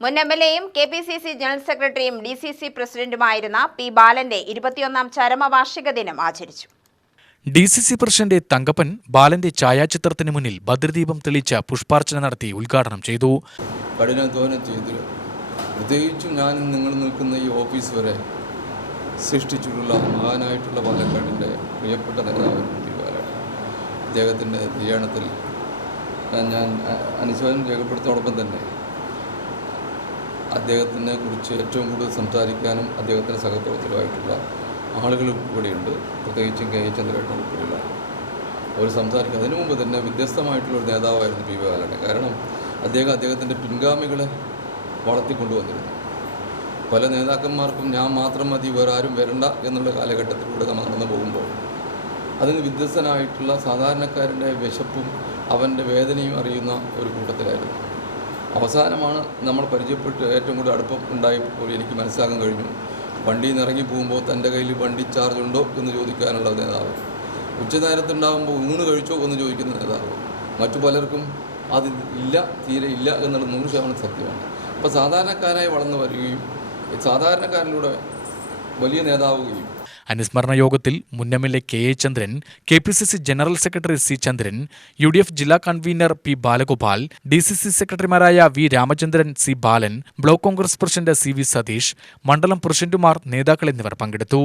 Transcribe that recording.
മുൻ M L എയും K P C C general സെക്രട്ടറിയും ഡി സി സി പ്രസിഡന്റുമായിരുന്ന പി ബാലന്റെ ഇരുപത്തിയൊന്നാം ചരമവാർഷിക ദിനം ആചരിച്ചു. D C C president Thankappan ബാലന്റെ ഛായാചിത്രത്തിന് മുന്നിൽ ഭദ്രദീപം തെളിച്ച പുഷ്പാർച്ചന നടത്തി ഉദ്ഘാടനം ചെയ്തു. കഠിനാധ്വാനം ചെയ്ത്. പ്രത്യേകിച്ചും ഞാൻ നിങ്ങൾ നിൽക്കുന്ന ഈ ഓഫീസ് വരെ സൃഷ്ടിച്ചിട്ടുള്ള മഹാനായിട്ടുള്ള പാലക്കാടിന്റെ പ്രിയപ്പെട്ട നേതാവ് അദ്ദേഹത്തിന്റെ നിര്യാണത്തിൽ ഞാൻ അനുശോചനം രേഖപ്പെടുത്തോടൊപ്പം തന്നെ അദ്ദേഹത്തിനെ കുറിച്ച് ഏറ്റവും കൂടുതൽ സംസാരിക്കാനും അദ്ദേഹത്തിന്റെ സഹപ്രവർത്തകരുമായിട്ടുള്ള ആളുകൾ ഇവിടെയുണ്ട്. പ്രത്യേകിച്ചും കെ. ചന്ദ്രേട്ടൻ ഉൾപ്പെടെയുള്ള അവർ സംസാരിക്കുക അതിനു മുമ്പ് തന്നെ വ്യത്യസ്തമായിട്ടുള്ള ഒരു നേതാവായിരുന്നു പി. വി. ബാലന്റെ കാരണം അദ്ദേഹം അദ്ദേഹത്തിന്റെ പിൻഗാമികളെ വളർത്തിക്കൊണ്ടുവന്നിരുന്നു. പല നേതാക്കന്മാർക്കും ഞാൻ മാത്രം മതി വേറെ ആരും വരണ്ട എന്നുള്ള കാലഘട്ടത്തിലൂടെ നമ്മൾ നടന്നു പോകുമ്പോൾ അതിന് വ്യത്യസ്തനായിട്ടുള്ള സാധാരണക്കാരന്റെ വിശപ്പും അവന്റെ വേദനയും അറിയുന്ന ഒരു കൂട്ടത്തിലായിരുന്നു. അവസാനമാണ് നമ്മൾ പരിചയപ്പെട്ട് ഏറ്റവും കൂടുതൽ അടുപ്പം ഉണ്ടായപ്പോൾ എനിക്ക് മനസ്സിലാക്കാൻ കഴിഞ്ഞു. വണ്ടിയിൽ നിന്ന് ഇറങ്ങി പോകുമ്പോൾ തന്റെ കയ്യിൽ വണ്ടി ചാർജ് ഉണ്ടോ എന്ന് ചോദിക്കാനുള്ള നേതാവ്. ഉച്ചനേരത്തുണ്ടാകുമ്പോൾ ഊണ് കഴിച്ചോ എന്ന് ചോദിക്കുന്ന നേതാവ്. മറ്റു പലർക്കും അത് ഇല്ല തീരെ ഇല്ല എന്നുള്ള നൂറ് ശതമാനം സത്യമാണ്. അപ്പോൾ സാധാരണക്കാരായി വളർന്നു വരികയും സാധാരണക്കാരിലൂടെ വലിയ നേതാവുകയും അനുസ്മരണ യോഗത്തിൽ മുൻ M L A K A Chandran K P C C general secretary C Chandran U D F ജില്ലാ convenor P Balagopal D C C സെക്രട്ടറിമാരായ V Ramachandran C Balan block Congress president C V Satheesh മണ്ഡലം പ്രസിഡന്റുമാർ നേതാക്കൾ എന്നിവർ പങ്കെടുത്തു.